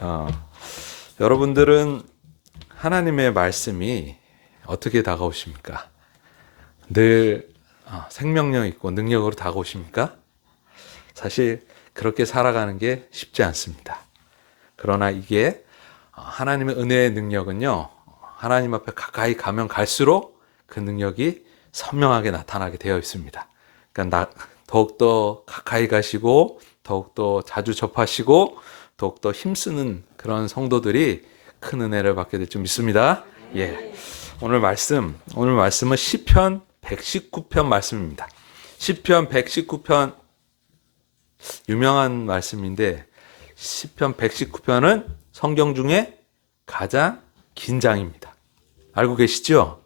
어, 여러분들은 하나님의 말씀이 어떻게 다가오십니까? 늘 생명력 있고 능력으로 다가오십니까? 사실 그렇게 살아가는 게 쉽지 않습니다. 그러나 이게 하나님의 은혜의 능력은요, 하나님 앞에 가까이 가면 갈수록 그 능력이 선명하게 나타나게 되어 있습니다. 그러니까 더욱더 가까이 가시고 더욱더 자주 접하시고 더욱더 힘쓰는 그런 성도들이 큰 은혜를 받게 될 줄 믿습니다. 예. 오늘 말씀은 시편 119편 말씀입니다. 시편 119편 유명한 말씀인데 시편 119편은 성경 중에 가장 긴 장입니다. 알고 계시죠?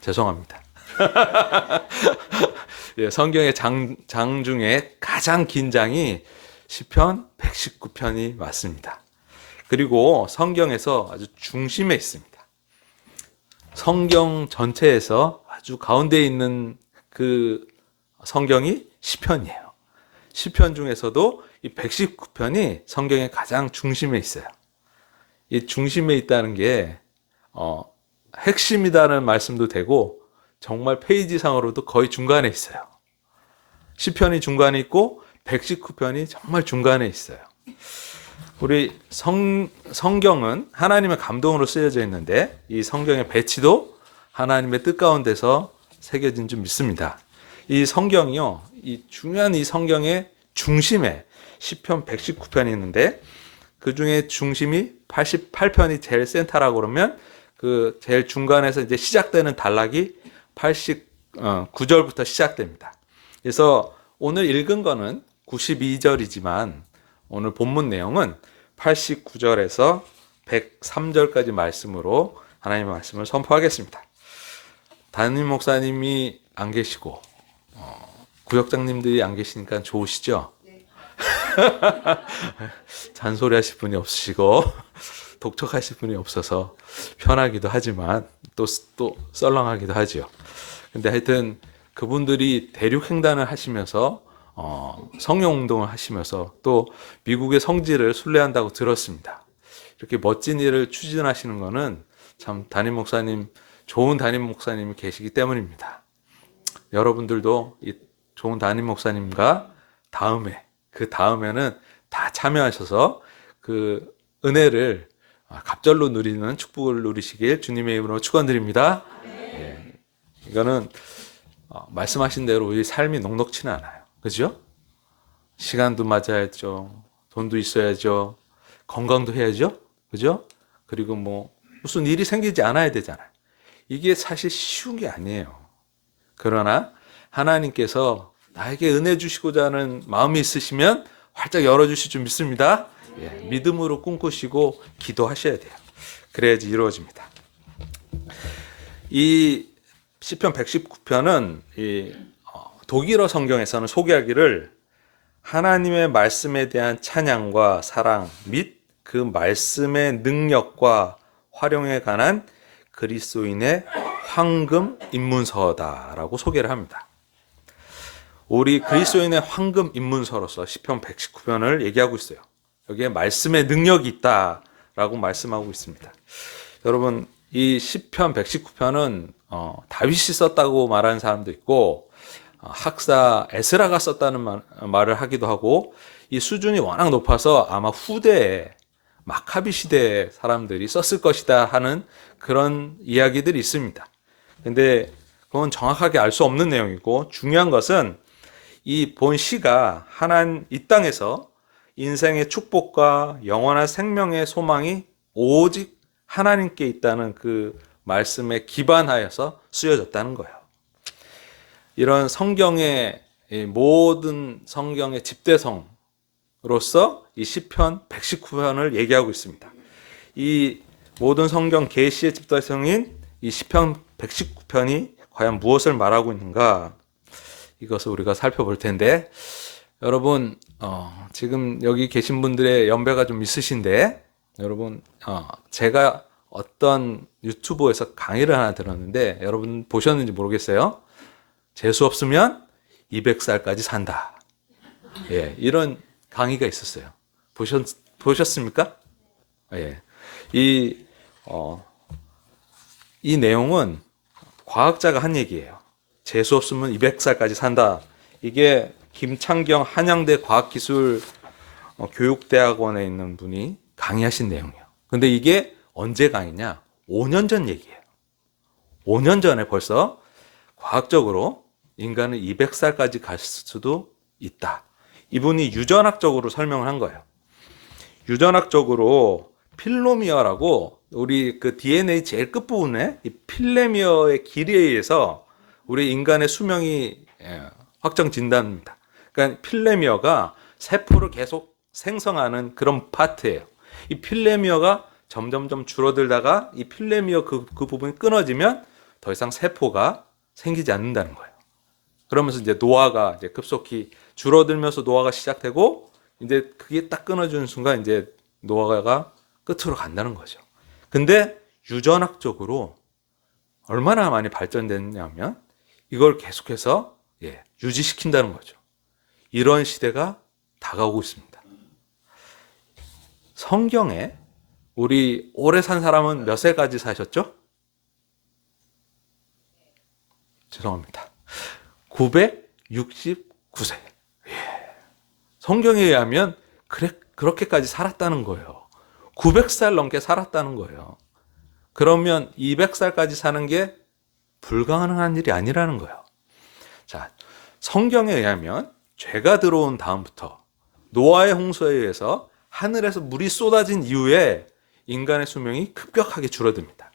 죄송합니다. 예, 성경의 장 중에 가장 긴 장이 시편 119편이 맞습니다. 그리고 성경에서 아주 중심에 있습니다. 성경 전체에서 아주 가운데 있는 그 성경이 시편이에요. 시편 중에서도 이 119편이 성경의 가장 중심에 있어요. 이 중심에 있다는 게 핵심이라는 말씀도 되고 정말 페이지상으로도 거의 중간에 있어요. 시편이 중간에 있고 119편이 정말 중간에 있어요. 우리 성경은 하나님의 감동으로 쓰여져 있는데 이 성경의 배치도 하나님의 뜻 가운데서 새겨진 줄 믿습니다. 이 성경이요, 이 중요한 이 성경의 중심에 시편 119편이 있는데 그 중에 중심이 88편이 제일 센터라고 그러면 그 제일 중간에서 이제 시작되는 단락이 89절부터 시작됩니다. 그래서 오늘 읽은 거는 92절이지만 오늘 본문 내용은 89절에서 103절까지 말씀으로 하나님의 말씀을 선포하겠습니다. 담임 목사님이 안 계시고 구역장님들이 안 계시니까 좋으시죠? 네. 잔소리 하실 분이 없으시고 독촉하실 분이 없어서 편하기도 하지만 또 썰렁하기도 하죠. 근데 하여튼 그분들이 대륙횡단을 하시면서 성령운동을 하시면서 또 미국의 성지를 순례한다고 들었습니다. 이렇게 멋진 일을 추진하시는 것은 참 좋은 담임 목사님이 계시기 때문입니다. 여러분들도 이 좋은 담임 목사님과 그 다음에는 다 참여하셔서 그 은혜를 갑절로 누리는 축복을 누리시길 주님의 이름으로 축원드립니다. 예, 이거는 말씀하신 대로 우리 삶이 녹록치는 않아요. 그죠? 시간도 맞아야죠. 돈도 있어야죠. 건강도 해야죠. 그죠? 그리고 무슨 일이 생기지 않아야 되잖아요. 이게 사실 쉬운 게 아니에요. 그러나 하나님께서 나에게 은혜 주시고자 하는 마음이 있으시면 활짝 열어주실 줄 믿습니다. 예, 믿음으로 꿈꾸시고 기도하셔야 돼요. 그래야지 이루어집니다. 이 시편 119편은 독일어 성경에서는 소개하기를 하나님의 말씀에 대한 찬양과 사랑 및 그 말씀의 능력과 활용에 관한 그리스도인의 황금 입문서다라고 소개를 합니다. 우리 그리스도인의 황금 입문서로서 시편 119편을 얘기하고 있어요. 여기에 말씀의 능력이 있다라고 말씀하고 있습니다. 여러분, 이 시편 119편은 다윗이 썼다고 말하는 사람도 있고 학사 에스라가 썼다는 말을 하기도 하고 이 수준이 워낙 높아서 아마 후대에 마카비 시대 사람들이 썼을 것이다 하는 그런 이야기들이 있습니다. 근데 그건 정확하게 알 수 없는 내용이고 중요한 것은 이 본 시가 이 땅에서 인생의 축복과 영원한 생명의 소망이 오직 하나님께 있다는 그 말씀에 기반하여서 쓰여졌다는 거예요. 이런 성경의 모든 성경의 집대성으로서 이 시편 119편을 얘기하고 있습니다. 이 모든 성경 계시의 집대성인 이 시편 119편이 과연 무엇을 말하고 있는가? 이것을 우리가 살펴볼 텐데 여러분 지금 여기 계신 분들의 연배가 좀 있으신데 여러분 제가 어떤 유튜브에서 강의를 하나 들었는데 여러분 보셨는지 모르겠어요. 재수 없으면 200살까지 산다. 예, 이런 강의가 있었어요. 보셨습니까? 예. 이, 어, 이 내용은 과학자가 한 얘기예요. 재수 없으면 200살까지 산다. 이게 김창경 한양대 과학기술 교육대학원에 있는 분이 강의하신 내용이에요. 근데 이게 언제 강의냐? 5년 전 얘기예요. 5년 전에 벌써 과학적으로 인간은 200살까지 갈 수도 있다. 이분이 유전학적으로 설명을 한 거예요. 유전학적으로 필로미어라고 우리 그 DNA 제일 끝부분에 이 필레미어의 길이에 의해서 우리 인간의 수명이 확정진단입니다. 그러니까 필레미어가 세포를 계속 생성하는 그런 파트예요. 이 필레미어가 점점점 줄어들다가 이 필레미어 그 부분이 끊어지면 더 이상 세포가 생기지 않는다는 거예요. 그러면서 이제 노화가 이제 급속히 줄어들면서 노화가 시작되고 이제 그게 딱 끊어지는 순간 이제 노화가 끝으로 간다는 거죠. 근데 유전학적으로 얼마나 많이 발전됐냐면 이걸 계속해서 유지시킨다는 거죠. 이런 시대가 다가오고 있습니다. 성경에 우리 오래 산 사람은 몇 세까지 사셨죠? 죄송합니다. 969세. 성경에 의하면 그렇게까지 살았다는 거예요. 900살 넘게 살았다는 거예요. 그러면 200살까지 사는 게 불가능한 일이 아니라는 거예요. 자, 성경에 의하면 죄가 들어온 다음부터 노아의 홍수에 의해서 하늘에서 물이 쏟아진 이후에 인간의 수명이 급격하게 줄어듭니다.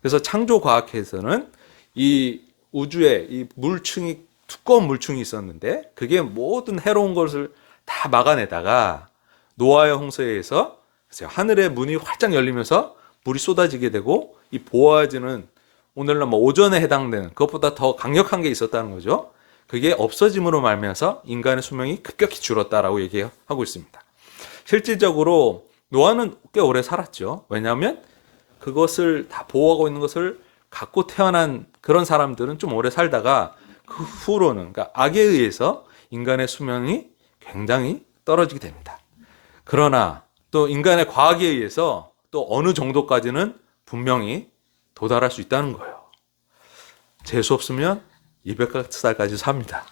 그래서 창조과학에서는 이 우주에 이 물층이 두꺼운 물층이 있었는데 그게 모든 해로운 것을 다 막아내다가 노아의 홍수에 의해서 하늘의 문이 활짝 열리면서 물이 쏟아지게 되고 이 보아지는 오늘날 뭐 오존에 해당되는 그것보다 더 강력한 게 있었다는 거죠. 그게 없어짐으로 말미암아서 인간의 수명이 급격히 줄었다라고 얘기하고 있습니다. 실질적으로 노아는 꽤 오래 살았죠. 왜냐하면 그것을 다 보호하고 있는 것을 갖고 태어난 그런 사람들은 좀 오래 살다가 그 후로는 그러니까 악에 의해서 인간의 수명이 굉장히 떨어지게 됩니다. 그러나 또 인간의 과학에 의해서 또 어느 정도까지는 분명히 도달할 수 있다는 거예요. 재수 없으면 200살까지 삽니다.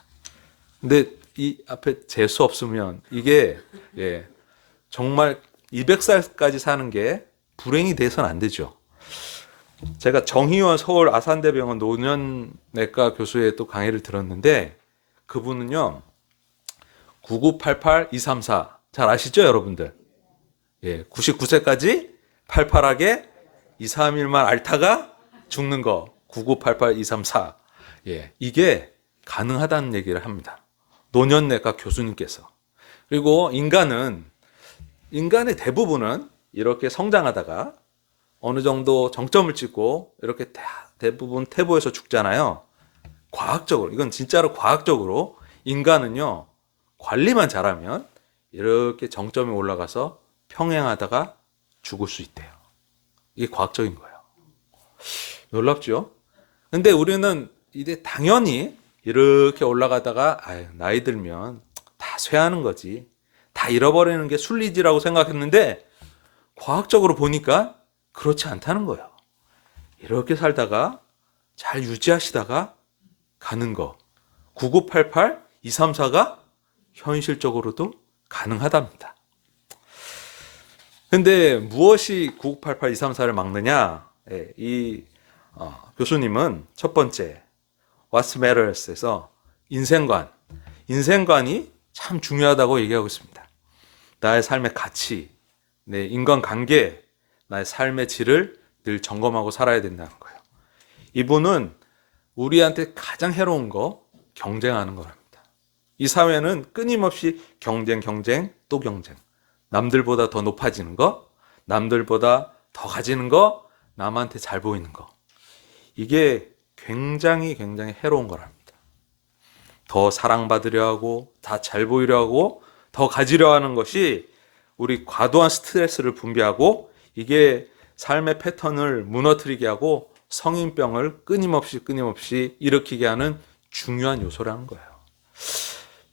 근데 이 앞에 재수 없으면 이게 정말 200살까지 사는 게 불행이 돼서는 안 되죠. 제가 정희원 서울 아산대병원 노년내과 교수의 또 강의를 들었는데 그분은요 9988-234 잘 아시죠 여러분들? 99세까지 팔팔하게 2, 3일만 앓다가 죽는 거 9988-234 이게 가능하다는 얘기를 합니다. 노년내과 교수님께서. 그리고 인간의 대부분은 이렇게 성장하다가 어느 정도 정점을 찍고 이렇게 대부분 태보에서 죽잖아요. 과학적으로 이건 진짜로 과학적으로 인간은요 관리만 잘하면 이렇게 정점에 올라가서 평행하다가 죽을 수 있대요. 이게 과학적인 거예요. 놀랍죠? 근데 우리는 이제 당연히 이렇게 올라가다가 나이 들면 다 쇠하는 거지. 다 잃어버리는 게 순리지라고 생각했는데 과학적으로 보니까 그렇지 않다는 거예요. 이렇게 살다가 잘 유지하시다가 가는 거. 9988-234가 현실적으로도 가능하답니다. 근데 무엇이 9988-234를 막느냐? 교수님은 첫 번째 What Matters에서 인생관이 참 중요하다고 얘기하고 있습니다. 나의 삶의 가치, 내 인간관계, 나의 삶의 질을 늘 점검하고 살아야 된다는 거예요. 이분은 우리한테 가장 해로운 거 경쟁하는 거랍니다. 이 사회는 끊임없이 경쟁, 또 경쟁. 남들보다 더 높아지는 거, 남들보다 더 가지는 거, 남한테 잘 보이는 거. 이게 굉장히 해로운 거랍니다. 더 사랑받으려 하고, 다 잘 보이려 하고, 더 가지려 하는 것이 우리 과도한 스트레스를 분비하고 이게 삶의 패턴을 무너뜨리게 하고 성인병을 끊임없이 일으키게 하는 중요한 요소라는 거예요.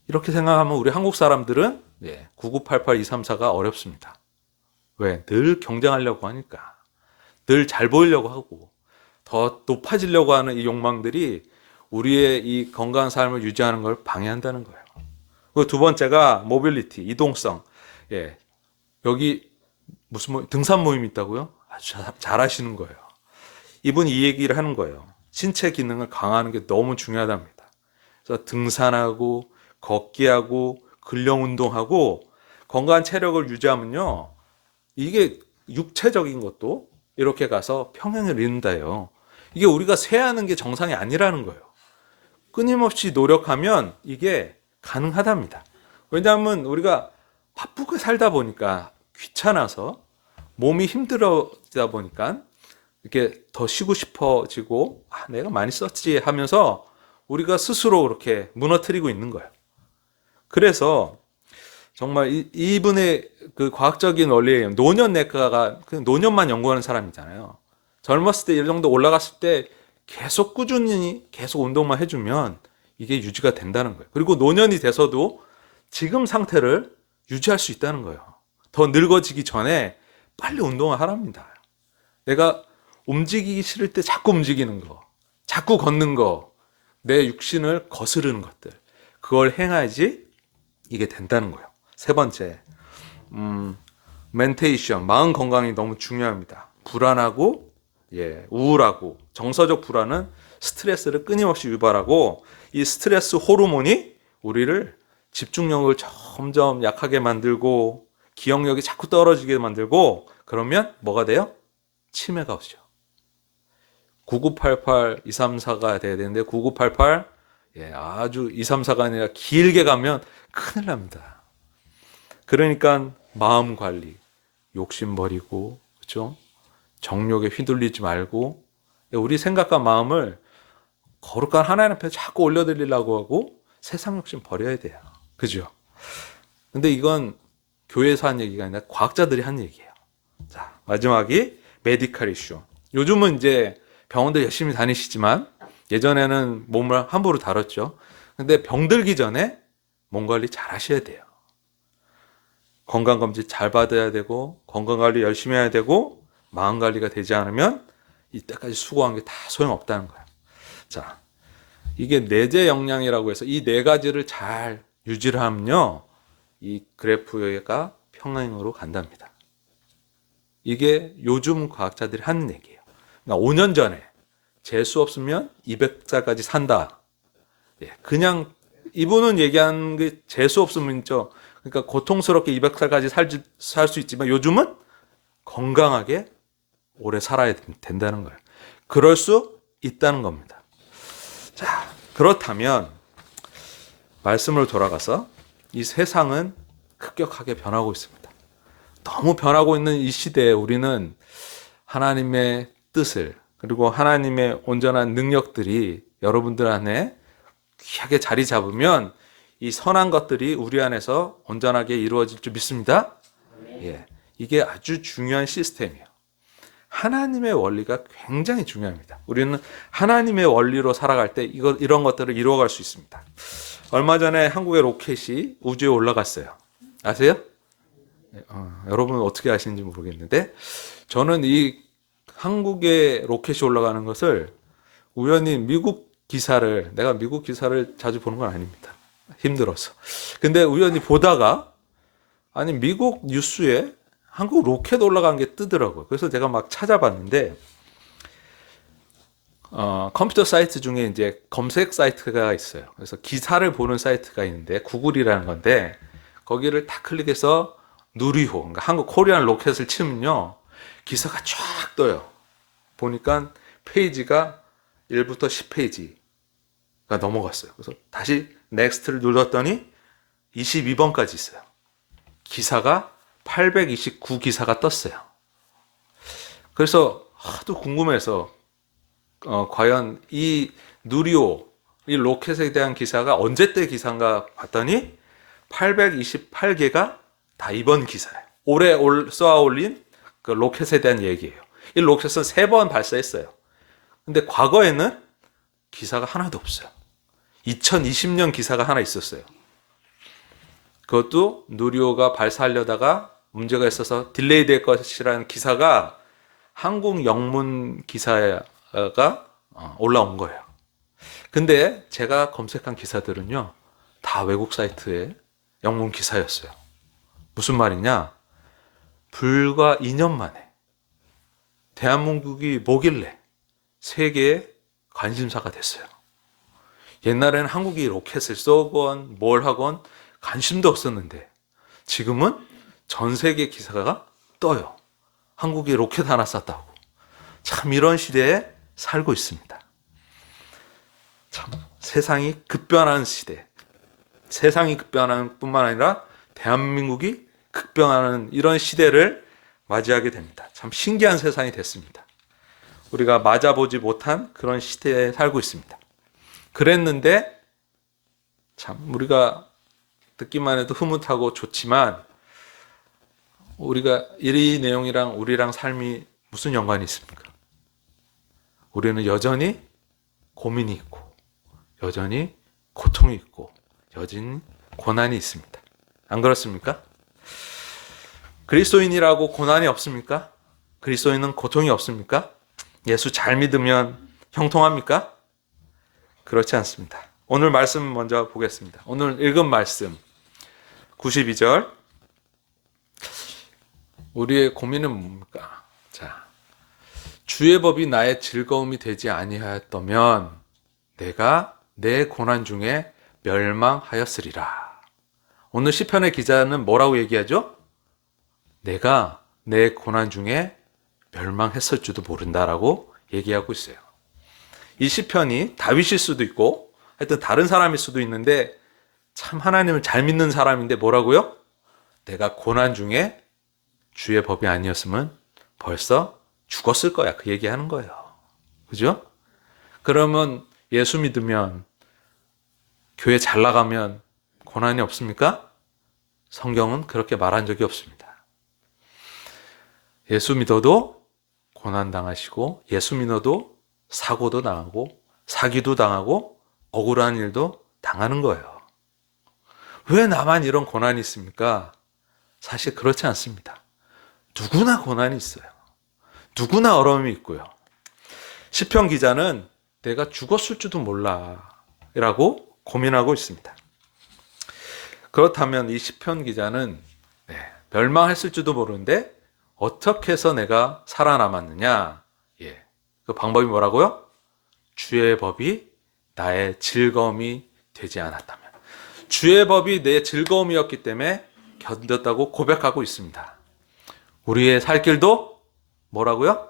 이렇게 생각하면 우리 한국 사람들은 9988-234가 어렵습니다. 왜? 늘 경쟁하려고 하니까. 늘 잘 보이려고 하고 더 높아지려고 하는 이 욕망들이 우리의 이 건강한 삶을 유지하는 걸 방해한다는 거예요. 그리고 두 번째가 모빌리티, 이동성. 예. 여기 무슨 등산 모임이 있다고요? 아주 잘 하시는 거예요. 이분이 이 얘기를 하는 거예요. 신체 기능을 강화하는 게 너무 중요하답니다. 그래서 등산하고 걷기 하고 근력 운동하고 건강한 체력을 유지하면요. 이게 육체적인 것도 이렇게 가서 평행을 이룬다요. 이게 우리가 쇠하는 게 정상이 아니라는 거예요. 끊임없이 노력하면 이게 가능하답니다. 왜냐하면 우리가 바쁘게 살다 보니까 귀찮아서 몸이 힘들어지다 보니까 이렇게 더 쉬고 싶어지고 내가 많이 썼지 하면서 우리가 스스로 그렇게 무너뜨리고 있는 거예요. 그래서 정말 이분의 그 과학적인 원리에 노년내과가 노년만 연구하는 사람이잖아요. 젊었을 때 이 정도 올라갔을 때 계속 꾸준히 계속 운동만 해주면 이게 유지가 된다는 거예요. 그리고 노년이 돼서도 지금 상태를 유지할 수 있다는 거예요. 더 늙어지기 전에 빨리 운동을 하랍니다. 내가 움직이기 싫을 때 자꾸 움직이는 거, 자꾸 걷는 거, 내 육신을 거스르는 것들, 그걸 행해야지 이게 된다는 거예요. 세 번째, 멘테이션, 마음 건강이 너무 중요합니다. 불안하고 우울하고 정서적 불안은 스트레스를 끊임없이 유발하고 이 스트레스 호르몬이 우리를 집중력을 점점 약하게 만들고 기억력이 자꾸 떨어지게 만들고 그러면 뭐가 돼요? 치매가 오죠. 9988, 234가 돼야 되는데 9988 아주 234가 아니라 길게 가면 큰일 납니다. 그러니까 마음 관리, 욕심 버리고 그렇죠? 정욕에 휘둘리지 말고 우리 생각과 마음을 거룩한 하나님 앞에 자꾸 올려드리려고 하고 세상 욕심 버려야 돼요. 그죠? 근데 이건 교회에서 한 얘기가 아니라 과학자들이 한 얘기예요. 자, 마지막이 메디컬 이슈. 요즘은 이제 병원도 열심히 다니시지만 예전에는 몸을 함부로 다뤘죠. 근데 병들기 전에 몸 관리 잘 하셔야 돼요. 건강검진 잘 받아야 되고 건강관리 열심히 해야 되고 마음 관리가 되지 않으면 이때까지 수고한 게 다 소용없다는 거예요. 자, 이게 내재 역량이라고 해서 이 네 가지를 잘 유지를 하면요. 이 그래프가 평행으로 간답니다. 이게 요즘 과학자들이 하는 얘기예요. 그러니까 5년 전에 재수 없으면 200살까지 산다. 그냥 이분은 얘기한 게 재수 없으면 그러니까 고통스럽게 200살까지 살 수 있지만 요즘은 건강하게 오래 살아야 된다는 거예요. 그럴 수 있다는 겁니다. 자, 그렇다면 말씀으로 돌아가서 이 세상은 급격하게 변하고 있습니다. 너무 변하고 있는 이 시대에 우리는 하나님의 뜻을 그리고 하나님의 온전한 능력들이 여러분들 안에 귀하게 자리 잡으면 이 선한 것들이 우리 안에서 온전하게 이루어질 줄 믿습니다. 이게 아주 중요한 시스템이에요. 하나님의 원리가 굉장히 중요합니다. 우리는 하나님의 원리로 살아갈 때 이런 것들을 이루어갈 수 있습니다. 얼마 전에 한국의 로켓이 우주에 올라갔어요. 아세요? 여러분 어떻게 아시는지 모르겠는데 저는 이 한국의 로켓이 올라가는 것을 우연히 내가 미국 기사를 자주 보는 건 아닙니다. 힘들어서. 근데 우연히 보다가 아니 미국 뉴스에 한국 로켓 올라간 게 뜨더라고요. 그래서 제가 막 찾아봤는데 컴퓨터 사이트 중에 이제 검색 사이트가 있어요. 그래서 기사를 보는 사이트가 있는데 구글이라는 건데 거기를 다 클릭해서 누리호, 그러니까 한국 코리안 로켓을 치면요 기사가 쫙 떠요. 보니까 페이지가 1부터 10페이지가 넘어갔어요. 그래서 다시 넥스트를 눌렀더니 22번까지 있어요. 기사가 829기사가 떴어요. 그래서 하도 궁금해서 과연 이 누리호, 이 로켓에 대한 기사가 언제 때 기사인가 봤더니 828개가 다 이번 기사예요. 올해 쏘아 올린 그 로켓에 대한 얘기예요. 이 로켓은 3번 발사했어요. 근데 과거에는 기사가 하나도 없어요. 2020년 기사가 하나 있었어요. 그것도 누리호가 발사하려다가 문제가 있어서 딜레이 될 것이라는 기사가 한국 영문 기사가 올라온 거예요. 근데 제가 검색한 기사들은요, 다 외국 사이트의 영문 기사였어요. 무슨 말이냐? 불과 2년 만에 대한민국이 뭐길래 세계의 관심사가 됐어요. 옛날에는 한국이 로켓을 쏘건 뭘 하건 관심도 없었는데 지금은 전 세계 기사가 떠요. 한국이 로켓 하나 쐈다고. 참 이런 시대에 살고 있습니다. 참 세상이 급변하는 시대. 세상이 급변하는 뿐만 아니라 대한민국이 급변하는 이런 시대를 맞이하게 됩니다. 참 신기한 세상이 됐습니다. 우리가 맞아보지 못한 그런 시대에 살고 있습니다. 그랬는데 참 우리가 듣기만 해도 흐뭇하고 좋지만 우리가 이 내용이랑 우리랑 삶이 무슨 연관이 있습니까? 우리는 여전히 고민이 있고 여전히 고통이 있고 여전히 고난이 있습니다. 안 그렇습니까? 그리스도인이라고 고난이 없습니까? 그리스도인은 고통이 없습니까? 예수 잘 믿으면 형통합니까? 그렇지 않습니다. 오늘 말씀 먼저 보겠습니다. 오늘 읽은 말씀 92절. 우리의 고민은 뭡니까? 자, 주의 법이 나의 즐거움이 되지 아니하였다면 내가 내 고난 중에 멸망하였으리라. 오늘 시편의 기자는 뭐라고 얘기하죠? 내가 내 고난 중에 멸망했을 줄도 모른다라고 얘기하고 있어요. 이 시편이 다윗일 수도 있고 하여튼 다른 사람일 수도 있는데 참 하나님을 잘 믿는 사람인데 뭐라고요? 내가 고난 중에 주의 법이 아니었으면 벌써 죽었을 거야. 그 얘기하는 거예요. 그죠? 그러면 예수 믿으면 교회 잘 나가면 고난이 없습니까? 성경은 그렇게 말한 적이 없습니다. 예수 믿어도 고난 당하시고 예수 믿어도 사고도 당하고 사기도 당하고 억울한 일도 당하는 거예요. 왜 나만 이런 고난이 있습니까? 사실 그렇지 않습니다. 누구나 고난이 있어요. 누구나 어려움이 있고요. 시편 기자는 내가 죽었을 줄도 몰라 라고 고민하고 있습니다. 그렇다면 이 시편 기자는 멸망했을 줄도 모르는데 어떻게 해서 내가 살아남았느냐? 그 방법이 뭐라고요? 주의 법이 나의 즐거움이 되지 않았다면. 주의 법이 내 즐거움이었기 때문에 견뎠다고 고백하고 있습니다. 우리의 살 길도 뭐라고요?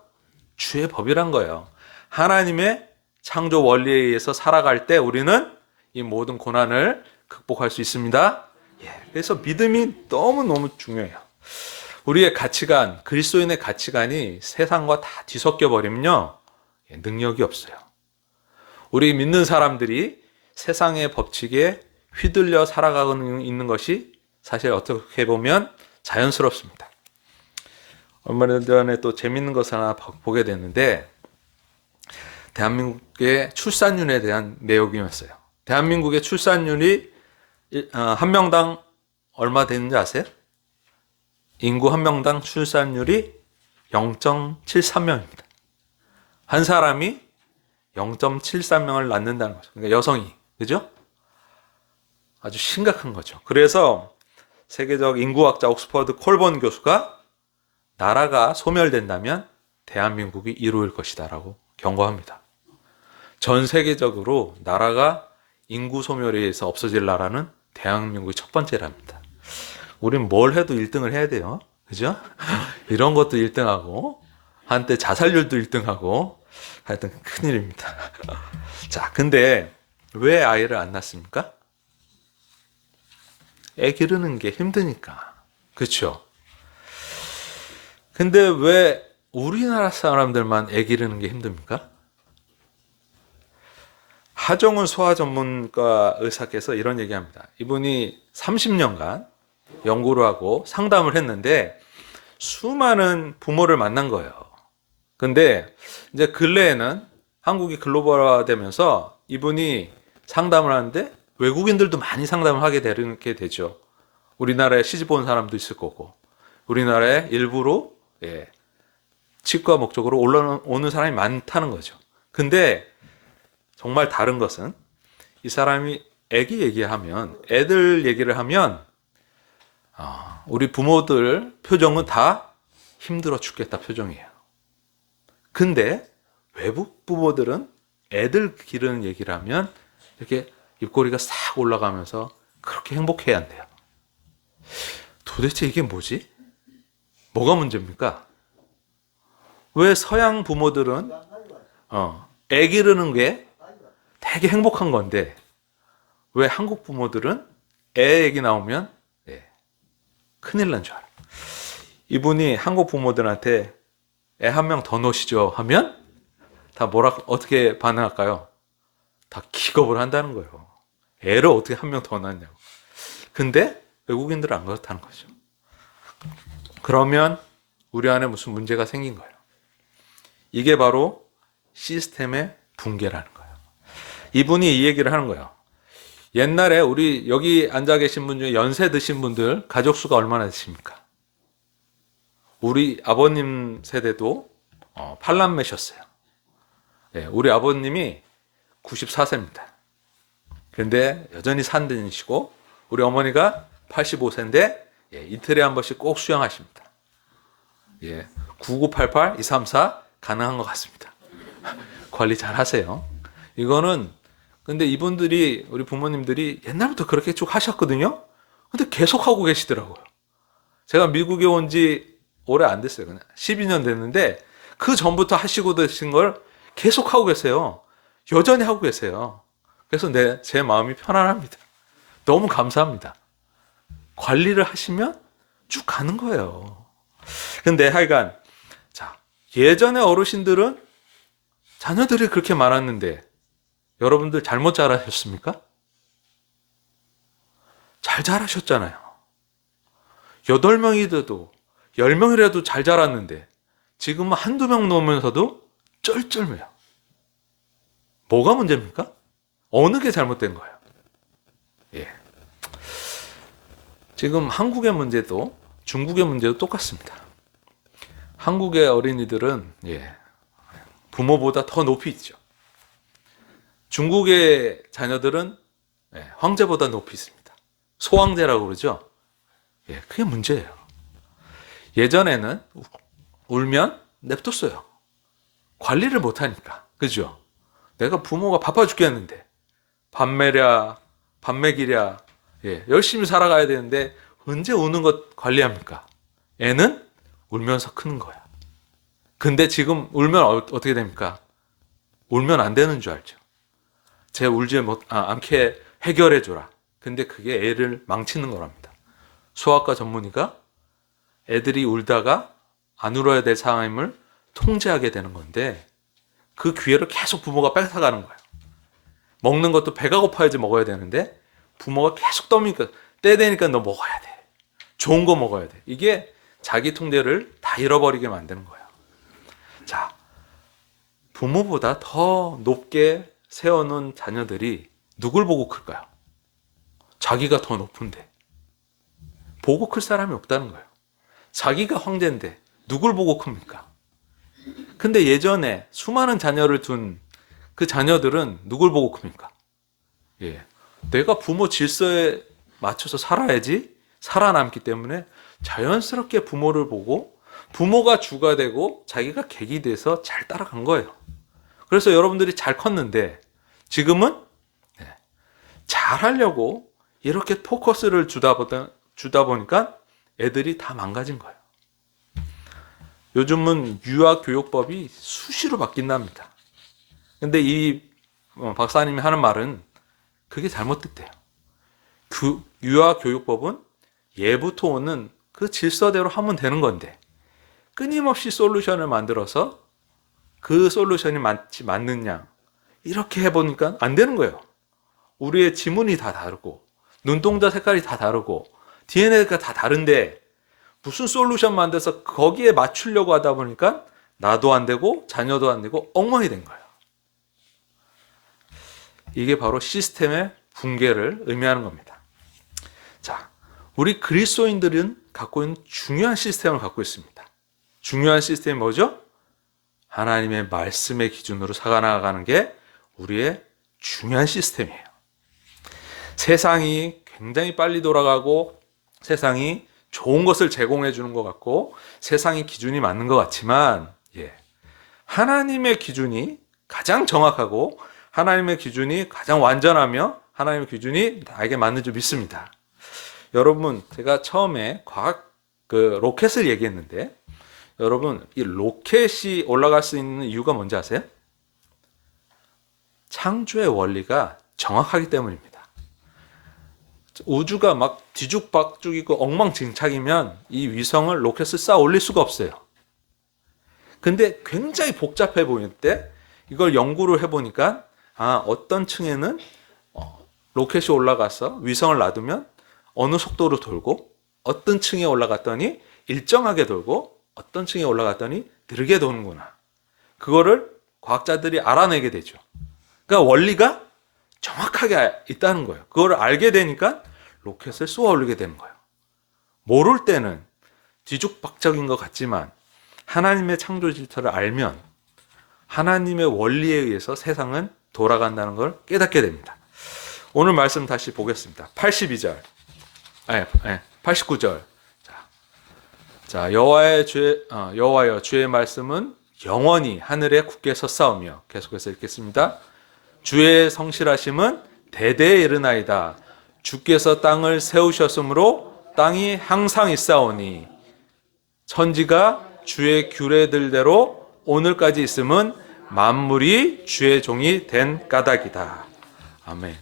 주의 법이란 거예요. 하나님의 창조 원리에 의해서 살아갈 때 우리는 이 모든 고난을 극복할 수 있습니다. 그래서 믿음이 너무너무 중요해요. 우리의 가치관, 그리스도인의 가치관이 세상과 다 뒤섞여 버리면요, 능력이 없어요. 우리 믿는 사람들이 세상의 법칙에 휘둘려 살아가고 있는 것이 사실 어떻게 보면 자연스럽습니다. 얼마 전에 또 재밌는 것을 하나 보게 됐는데 대한민국의 출산율에 대한 내용이었어요. 대한민국의 출산율이 한 명당 얼마 되는지 아세요? 인구 한 명당 출산율이 0.73명입니다. 한 사람이 0.73명을 낳는다는 거죠. 그러니까 여성이. 그죠? 아주 심각한 거죠. 그래서 세계적 인구학자 옥스퍼드 콜본 교수가 나라가 소멸된다면 대한민국이 이루어질 것이다 라고 경고합니다. 전 세계적으로 나라가 인구 소멸에 의해서 없어질 나라는 대한민국이 첫 번째랍니다. 우린 뭘 해도 1등을 해야 돼요. 그죠? 이런 것도 1등하고 한때 자살률도 1등하고 하여튼 큰일입니다. 자, 근데 왜 아이를 안 낳습니까? 애 기르는 게 힘드니까. 그렇죠? 근데 왜 우리나라 사람들만 애 기르는 게 힘듭니까? 하정훈 소아 전문가 의사께서 이런 얘기합니다. 이분이 30년간 연구를 하고 상담을 했는데 수많은 부모를 만난 거예요. 근데 이제 근래에는 한국이 글로벌화 되면서 이분이 상담을 하는데 외국인들도 많이 상담을 하게 되게 되죠. 우리나라에 시집 온 사람도 있을 거고. 우리나라에 일부로 치과 목적으로 올라오는 사람이 많다는 거죠. 근데 정말 다른 것은 이 사람이 애들 얘기를 하면 우리 부모들 표정은 다 힘들어 죽겠다 표정이에요. 근데 외국 부모들은 애들 기르는 얘기를 하면 이렇게 입꼬리가 싹 올라가면서 그렇게 행복해야 한대요. 도대체 이게 뭐지? 뭐가 문제입니까? 왜 서양 부모들은 애 기르는 게 되게 행복한 건데 왜 한국 부모들은 애 얘기 나오면 큰일 난 줄 알아요. 이분이 한국 부모들한테 애 한 명 더 놓으시죠 하면 다 어떻게 반응할까요? 다 기겁을 한다는 거예요. 애를 어떻게 한 명 더 낳냐고. 근데 외국인들은 안 그렇다는 거죠. 그러면 우리 안에 무슨 문제가 생긴 거예요. 이게 바로 시스템의 붕괴라는 거예요. 이분이 이 얘기를 하는 거예요. 옛날에 우리 여기 앉아 계신 분 중에 연세 드신 분들 가족 수가 얼마나 되십니까? 우리 아버님 세대도 팔남매셨어요. 우리 아버님이 94세입니다. 그런데 여전히 산다니시고 우리 어머니가 85세인데 이틀에 한 번씩 꼭 수영하십니다. 9988 234 가능한 것 같습니다. 관리 잘 하세요. 이거는 근데 이분들이 우리 부모님들이 옛날부터 그렇게 쭉 하셨거든요. 근데 계속 하고 계시더라고요. 제가 미국에 온 지 오래 안 됐어요. 그냥 12년 됐는데 그 전부터 하시고 계신 걸 계속 하고 계세요. 여전히 하고 계세요. 그래서 제 마음이 편안합니다. 너무 감사합니다. 관리를 하시면 쭉 가는 거예요. 근데 하여간 자, 예전에 어르신들은 자녀들이 그렇게 많았는데 여러분들 잘못 자라셨습니까? 잘 자라셨잖아요. 8명이라도 10명이라도 잘 자랐는데 지금은 한두 명 놓으면서도 쩔쩔매요. 뭐가 문제입니까? 어느 게 잘못된 거예요? 지금 한국의 문제도 중국의 문제도 똑같습니다. 한국의 어린이들은 부모보다 더 높이 있죠. 중국의 자녀들은 황제보다 높이 있습니다. 소황제라고 그러죠. 그게 문제예요. 예전에는 울면 냅뒀어요. 관리를 못하니까. 그죠? 내가 부모가 바빠 죽겠는데 밥 먹이랴 열심히 살아가야 되는데 언제 우는 것 관리합니까? 애는 울면서 크는 거야. 근데 지금 울면 어떻게 됩니까? 울면 안 되는 줄 알죠. 쟤 울지 않게 해결해줘라. 근데 그게 애를 망치는 거랍니다. 소아과 전문의가 애들이 울다가 안 울어야 될 상황임을 통제하게 되는 건데 그 기회를 계속 부모가 뺏어가는 거예요. 먹는 것도 배가 고파야지 먹어야 되는데 부모가 계속 떠미니까 때 되니까 너 먹어야 돼. 좋은 거 먹어야 돼. 이게 자기 통제를 다 잃어버리게 만드는 거예요. 자, 부모보다 더 높게 세워놓은 자녀들이 누굴 보고 클까요? 자기가 더 높은데 보고 클 사람이 없다는 거예요. 자기가 황제인데 누굴 보고 큽니까? 근데 예전에 수많은 자녀를 둔 그 자녀들은 누굴 보고 큽니까? 내가 부모 질서에 맞춰서 살아야지 살아남기 때문에 자연스럽게 부모를 보고 부모가 주가 되고 자기가 객이 돼서 잘 따라간 거예요. 그래서 여러분들이 잘 컸는데 지금은 잘하려고 이렇게 포커스를 주다 보니까 애들이 다 망가진 거예요. 요즘은 유아교육법이 수시로 바뀐답니다. 근데 이 박사님이 하는 말은 그게 잘못됐대요. 유아교육법은 예부터 오는 그 질서대로 하면 되는 건데 끊임없이 솔루션을 만들어서 그 솔루션이 맞느냐 이렇게 해보니까 안 되는 거예요. 우리의 지문이 다 다르고 눈동자 색깔이 다 다르고 DNA가 다 다른데 무슨 솔루션 만들어서 거기에 맞추려고 하다 보니까 나도 안 되고 자녀도 안 되고 엉망이 된 거예요. 이게 바로 시스템의 붕괴를 의미하는 겁니다. 자, 우리 그리스도인들은 갖고 있는 중요한 시스템을 갖고 있습니다. 중요한 시스템이 뭐죠? 하나님의 말씀의 기준으로 살아나가는 게 우리의 중요한 시스템이에요. 세상이 굉장히 빨리 돌아가고 세상이 좋은 것을 제공해 주는 것 같고 세상의 기준이 맞는 것 같지만 하나님의 기준이 가장 정확하고 하나님의 기준이 가장 완전하며 하나님의 기준이 나에게 맞는 줄 믿습니다. 여러분, 제가 처음에 과학 로켓을 얘기했는데 여러분, 이 로켓이 올라갈 수 있는 이유가 뭔지 아세요? 창조의 원리가 정확하기 때문입니다. 우주가 막 뒤죽박죽이고 엉망진창이면 이 위성을 로켓을 쌓아 올릴 수가 없어요. 근데 굉장히 복잡해 보일 때 이걸 연구를 해보니까 어떤 층에는 로켓이 올라가서 위성을 놔두면 어느 속도로 돌고 어떤 층에 올라갔더니 일정하게 돌고 어떤 층에 올라갔더니 느리게 도는구나. 그거를 과학자들이 알아내게 되죠. 그러니까 원리가 정확하게 있다는 거예요. 그걸 알게 되니까 로켓을 쏘아 올리게 되는 거예요. 모를 때는 뒤죽박죽인 것 같지만 하나님의 창조 질서를 알면 하나님의 원리에 의해서 세상은 돌아간다는 걸 깨닫게 됩니다. 오늘 말씀 다시 보겠습니다. 82절, 89절. 자, 여호와여 주의 말씀은 영원히 하늘에 굳게 섰사오며, 계속해서 읽겠습니다. 주의 성실하심은 대대에 이르나이다. 주께서 땅을 세우셨으므로 땅이 항상 있사오니 천지가 주의 규례들대로 오늘까지 있음은 만물이 주의 종이 된 까닭이다. 아멘.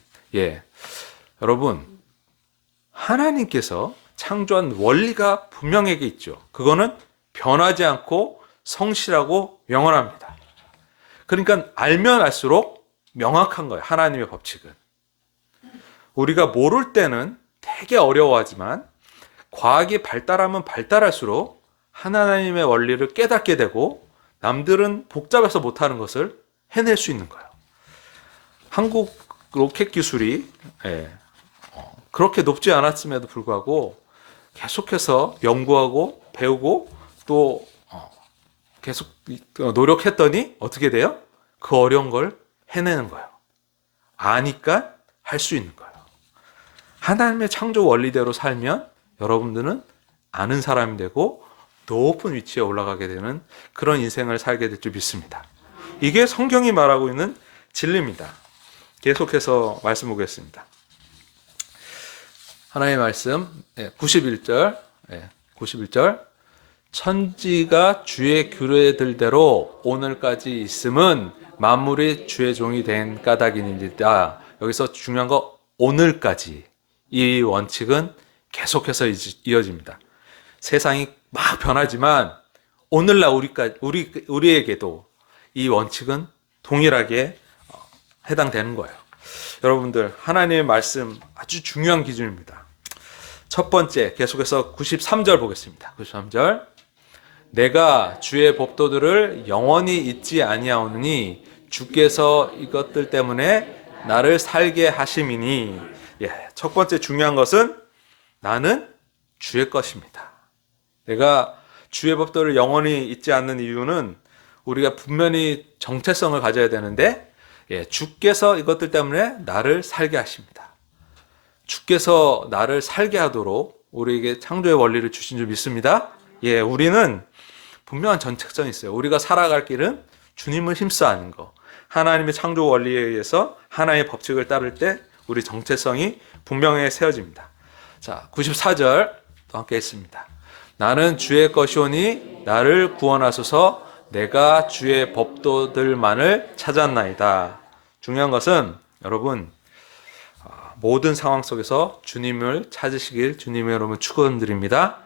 여러분, 하나님께서 창조한 원리가 분명하게 있죠. 그거는 변하지 않고 성실하고 영원합니다. 그러니까 알면 알수록 명확한 거예요. 하나님의 법칙은. 우리가 모를 때는 되게 어려워하지만 과학이 발달하면 발달할수록 하나님의 원리를 깨닫게 되고 남들은 복잡해서 못하는 것을 해낼 수 있는 거예요. 한국 로켓 기술이 그렇게 높지 않았음에도 불구하고 계속해서 연구하고 배우고 또 계속 노력했더니 어떻게 돼요? 그 어려운 걸 해내는 거예요. 아니까 할 수 있는 거예요. 하나님의 창조 원리대로 살면 여러분들은 아는 사람이 되고 높은 위치에 올라가게 되는 그런 인생을 살게 될 줄 믿습니다. 이게 성경이 말하고 있는 진리입니다. 계속해서 말씀 보겠습니다. 하나님의 말씀 91절 91절 천지가 주의 규례들대로 오늘까지 있음은 만물이 주의 종이 된 까닭이니이다. 여기서 중요한 거 오늘까지, 이 원칙은 계속해서 이어집니다. 세상이 막 변하지만 오늘날 우리에게도 이 원칙은 동일하게 해당되는 거예요. 여러분들, 하나님의 말씀 아주 중요한 기준입니다. 첫 번째, 계속해서 93절 보겠습니다. 93절. 내가 주의 법도들을 영원히 잊지 아니하오니 주께서 이것들 때문에 나를 살게 하심이니. 첫 번째 중요한 것은 나는 주의 것입니다. 내가 주의 법도를 영원히 잊지 않는 이유는 우리가 분명히 정체성을 가져야 되는데 주께서 이것들 때문에 나를 살게 하십니다. 주께서 나를 살게 하도록 우리에게 창조의 원리를 주신 줄 믿습니다. 우리는 분명한 정체성이 있어요. 우리가 살아갈 길은 주님을 힘써 아는 거. 하나님의 창조 원리에 의해서 하나의 법칙을 따를 때 우리 정체성이 분명히 세워집니다. 자, 94절 또 함께 했습니다. 나는 주의 것이오니 나를 구원하소서. 내가 주의 법도들만을 찾았나이다. 중요한 것은 여러분, 모든 상황 속에서 주님을 찾으시길 주님의 여러분 축원드립니다.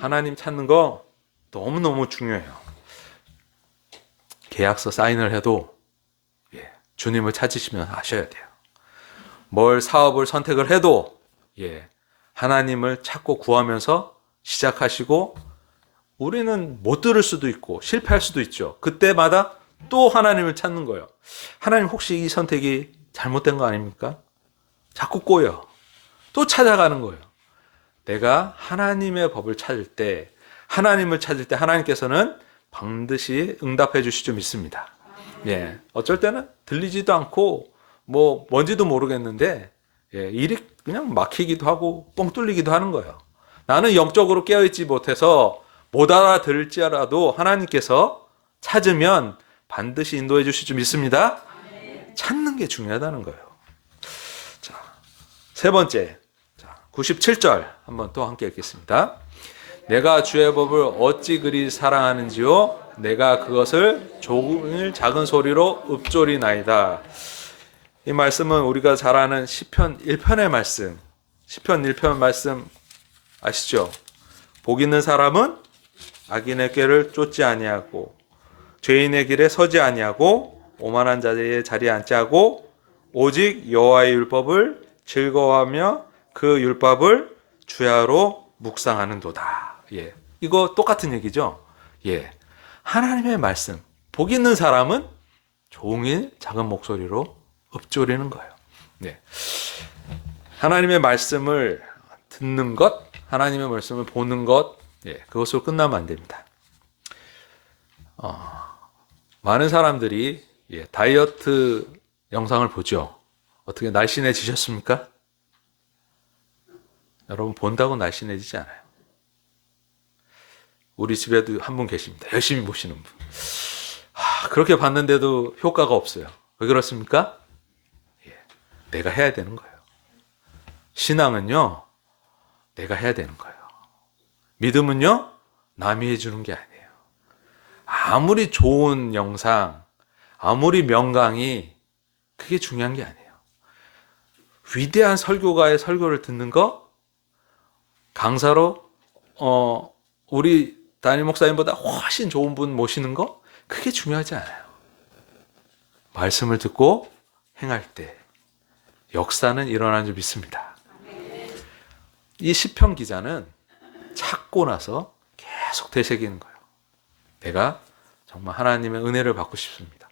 하나님 찾는 거 너무너무 중요해요. 계약서 사인을 해도 주님을 찾으시면 하셔야 돼요. 뭘 사업을 선택을 해도 하나님을 찾고 구하면서 시작하시고, 우리는 못 들을 수도 있고 실패할 수도 있죠. 그때마다 또 하나님을 찾는 거예요. 하나님, 혹시 이 선택이 잘못된 거 아닙니까? 자꾸 꼬여. 또 찾아가는 거예요. 내가 하나님의 법을 찾을 때, 하나님을 찾을 때 하나님께서는 반드시 응답해 주실 줄 믿습니다. 예, 어쩔 때는 들리지도 않고 뭐 뭔지도 모르겠는데 일이 그냥 막히기도 하고 뻥 뚫리기도 하는 거예요. 나는 영적으로 깨어있지 못해서 못 알아들을지라도 하나님께서 찾으면 반드시 인도해 주실 줄 믿습니다. 찾는 게 중요하다는 거예요. 자, 세 번째, 97절 한번 또 함께 읽겠습니다. 내가 주의 법을 어찌 그리 사랑하는지요 내가 그것을 종일 작은 소리로 읊조리나이다. 이 말씀은 우리가 잘 아는 시편 1편의 말씀, 시편 1편 말씀 아시죠? 복 있는 사람은 악인의 꾀를 쫓지 아니하고 죄인의 길에 서지 아니하고 오만한 자의 자리에 앉지 않고 오직 여호와의 율법을 즐거워하며 그 율법을 주야로 묵상하는도다. 예, 이거 똑같은 얘기죠. 예, 하나님의 말씀, 복 있는 사람은 종일 작은 목소리로 읊조리는 거예요. 네, 하나님의 말씀을 듣는 것, 하나님의 말씀을 보는 것, 예, 그것으로 끝나면 안 됩니다. 많은 사람들이 다이어트 영상을 보죠. 어떻게 날씬해지셨습니까? 여러분 본다고 날씬해지지 않아요. 우리 집에도 한 분 계십니다. 열심히 보시는 분. 그렇게 봤는데도 효과가 없어요. 왜 그렇습니까? 내가 해야 되는 거예요. 신앙은요, 내가 해야 되는 거예요. 믿음은요, 남이 해주는 게 아니에요. 아무리 좋은 영상, 아무리 명강이 그게 중요한 게 아니에요. 위대한 설교가의 설교를 듣는 거, 강사로 우리 담임 목사님보다 훨씬 좋은 분 모시는 거, 그게 중요하지 않아요. 말씀을 듣고 행할 때 역사는 일어나는 줄 믿습니다. 이 시편 기자는 찾고 나서 계속 되새기는 거예요. 내가 정말 하나님의 은혜를 받고 싶습니다.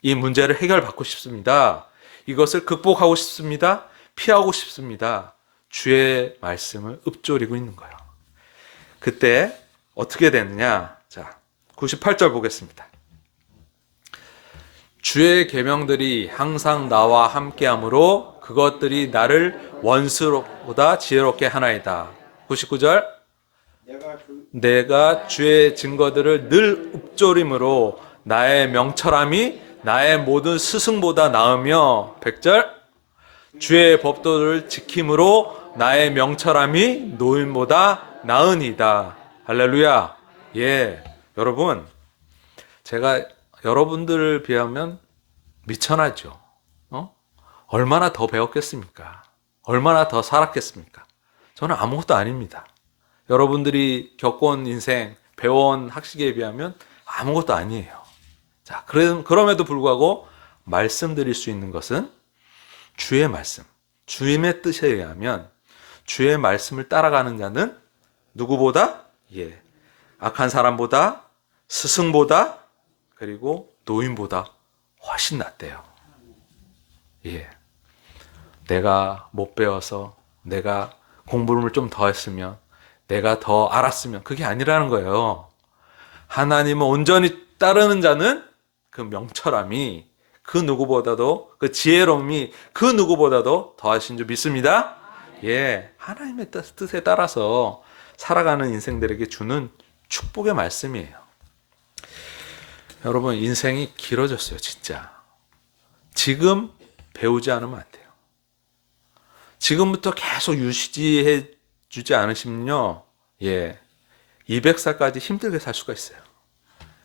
이 문제를 해결받고 싶습니다. 이것을 극복하고 싶습니다. 피하고 싶습니다. 주의 말씀을 읊조리고 있는 거예요. 그때 어떻게 됐느냐? 자, 98절 보겠습니다. 주의 계명들이 항상 나와 함께하므로 그것들이 나를 원수보다 지혜롭게 하나이다. 99절. 내가 주의 증거들을 늘 읊조림으로 나의 명철함이 나의 모든 스승보다 나으며 100절. 주의 법도를 지킴으로 나의 명철함이 노인보다 나으니이다. 할렐루야. 예, 여러분, 제가 여러분들을 비하면 미천하죠. 얼마나 더 배웠겠습니까? 얼마나 더 살았겠습니까? 저는 아무것도 아닙니다. 여러분들이 겪어온 인생, 배워온 학식에 비하면 아무것도 아니에요. 자, 그럼에도 불구하고 말씀드릴 수 있는 것은 주의 말씀, 주님의 뜻에 의하면 주의 말씀을 따라가는 자는 누구보다? 예, 악한 사람보다, 스승보다, 그리고 노인보다 훨씬 낫대요. 예, 내가 못 배워서, 내가 공부를 좀 더 했으면, 내가 더 알았으면, 그게 아니라는 거예요. 하나님을 온전히 따르는 자는 그 명철함이 그 누구보다도, 그 지혜로움이 그 누구보다도 더하신 줄 믿습니다. 예, 하나님의 뜻에 따라서 살아가는 인생들에게 주는 축복의 말씀이에요. 여러분, 인생이 길어졌어요, 진짜. 지금 배우지 않으면 안 돼요. 지금부터 계속 유지해 주지 않으시면요, 예, 200살까지 힘들게 살 수가 있어요.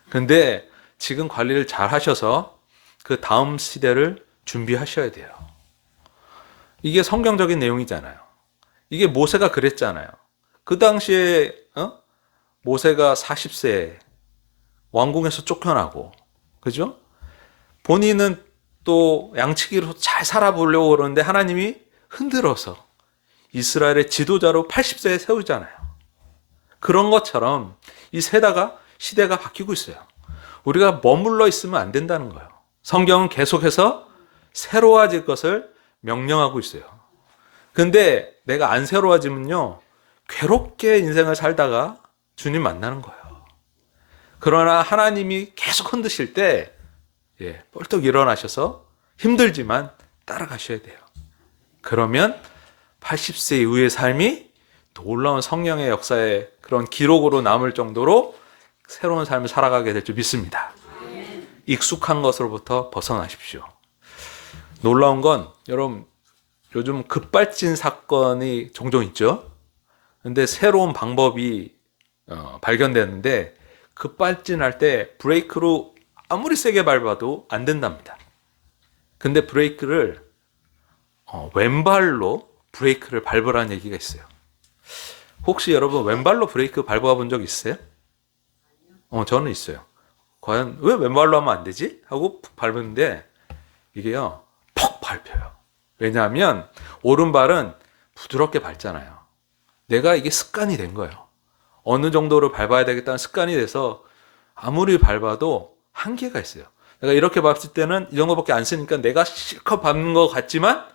근데 지금 관리를 잘 하셔서 그 다음 시대를 준비하셔야 돼요. 이게 성경적인 내용이잖아요. 이게 모세가 그랬잖아요. 그 당시에 모세가 40세에 왕궁에서 쫓겨나고, 그죠? 본인은 또 양치기로 잘 살아보려고 그러는데 하나님이 흔들어서 이스라엘의 지도자로 80세에 세우잖아요. 그런 것처럼 이 시대가 바뀌고 있어요. 우리가 머물러 있으면 안 된다는 거예요. 성경은 계속해서 새로워질 것을 명령하고 있어요. 근데 내가 안 새로워지면요, 괴롭게 인생을 살다가 주님 만나는 거예요. 그러나 하나님이 계속 흔드실 때 벌떡 일어나셔서 힘들지만 따라가셔야 돼요. 그러면 80세 이후의 삶이 놀라운 성령의 역사의 그런 기록으로 남을 정도로 새로운 삶을 살아가게 될 줄 믿습니다. 익숙한 것으로부터 벗어나십시오. 놀라운 건 여러분 요즘 급발진 사건이 종종 있죠. 근데 새로운 방법이 발견되는데 급발진할 때 브레이크로 아무리 세게 밟아도 안 된답니다. 근데 브레이크를 왼발로 브레이크를 밟으라는 얘기가 있어요. 혹시 여러분 왼발로 브레이크 밟아본 적 있어요? 저는 있어요. 과연 왜 왼발로 하면 안 되지? 하고 밟았는데 이게요 퍽 밟혀요. 왜냐하면 오른발은 부드럽게 밟잖아요. 내가 이게 습관이 된 거예요. 어느 정도로 밟아야 되겠다는 습관이 돼서 아무리 밟아도 한계가 있어요. 내가 이렇게 밟을 때는 이 정도밖에 안 쓰니까 내가 실컷 밟는 것 같지만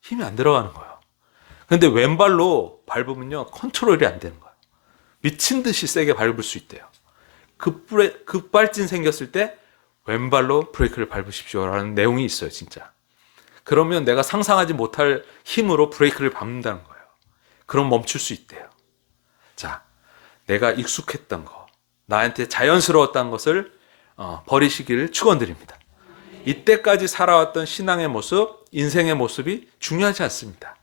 힘이 안 들어가는 거예요. 근데 왼발로 밟으면요 컨트롤이 안 되는 거예요. 미친 듯이 세게 밟을 수 있대요. 급발진 생겼을 때 왼발로 브레이크를 밟으십시오라는 내용이 있어요, 진짜. 그러면 내가 상상하지 못할 힘으로 브레이크를 밟는다는 거예요. 그럼 멈출 수 있대요. 자, 내가 익숙했던 거, 나한테 자연스러웠던 것을 버리시기를 축원드립니다. 이때까지 살아왔던 신앙의 모습, 인생의 모습이 중요하지 않습니다.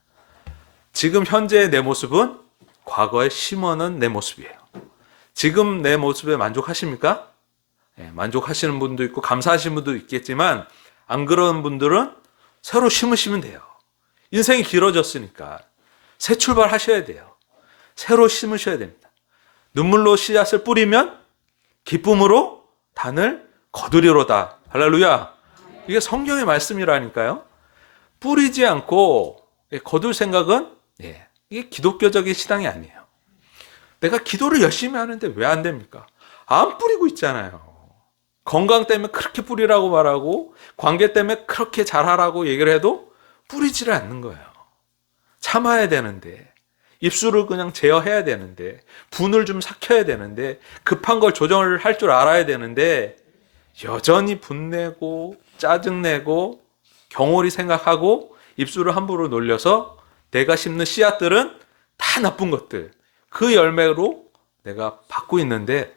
지금 현재의 내 모습은 과거에 심어놓은 내 모습이에요. 지금 내 모습에 만족하십니까? 만족하시는 분도 있고 감사하시는 분도 있겠지만 안 그런 분들은 새로 심으시면 돼요. 인생이 길어졌으니까 새 출발하셔야 돼요. 새로 심으셔야 됩니다. 눈물로 씨앗을 뿌리면 기쁨으로 단을 거두리로다. 할렐루야. 이게 성경의 말씀이라니까요. 뿌리지 않고 거둘 생각은 이게 기독교적인 신앙이 아니에요. 내가 기도를 열심히 하는데 왜 안 됩니까? 안 뿌리고 있잖아요. 건강 때문에 그렇게 뿌리라고 말하고 관계 때문에 그렇게 잘하라고 얘기를 해도 뿌리지를 않는 거예요. 참아야 되는데 입술을 그냥 제어해야 되는데 분을 좀 삭혀야 되는데 급한 걸 조정을 할 줄 알아야 되는데 여전히 분내고 짜증내고 경홀히 생각하고 입술을 함부로 놀려서 내가 심는 씨앗들은 다 나쁜 것들 그 열매로 내가 받고 있는데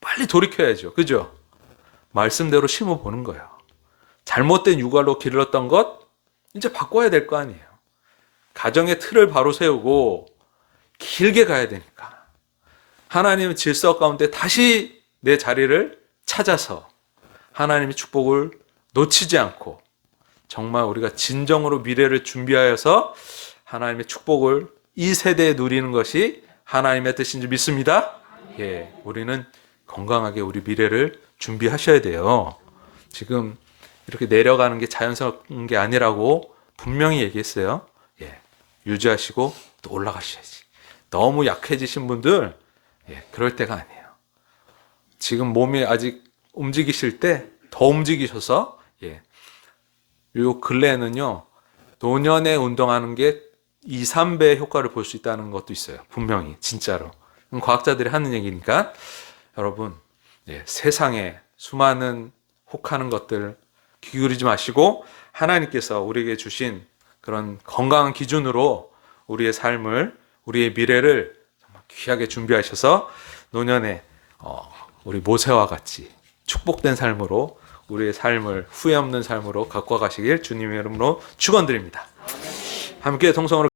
빨리 돌이켜야죠. 그죠? 말씀대로 심어보는 거예요. 잘못된 육아로 길렀던 것 이제 바꿔야 될 거 아니에요. 가정의 틀을 바로 세우고 길게 가야 되니까 하나님의 질서 가운데 다시 내 자리를 찾아서 하나님의 축복을 놓치지 않고 정말 우리가 진정으로 미래를 준비하여서 하나님의 축복을 이 세대에 누리는 것이 하나님의 뜻인 줄 믿습니다. 우리는 건강하게 우리 미래를 준비하셔야 돼요. 지금 이렇게 내려가는 게 자연스러운 게 아니라고 분명히 얘기했어요. 유지하시고 또 올라가셔야지. 너무 약해지신 분들 그럴 때가 아니에요. 지금 몸이 아직 움직이실 때 더 움직이셔서 요 근래에는요 노년에 운동하는 게 2, 3배의 효과를 볼 수 있다는 것도 있어요. 분명히 진짜로. 과학자들이 하는 얘기니까 여러분 세상에 수많은 혹하는 것들 기울이지 마시고 하나님께서 우리에게 주신 그런 건강한 기준으로 우리의 삶을 우리의 미래를 정말 귀하게 준비하셔서 노년에 우리 모세와 같이 축복된 삶으로 우리의 삶을 후회 없는 삶으로 갖고 가시길 주님의 이름으로 축원드립니다. 함께 통성으로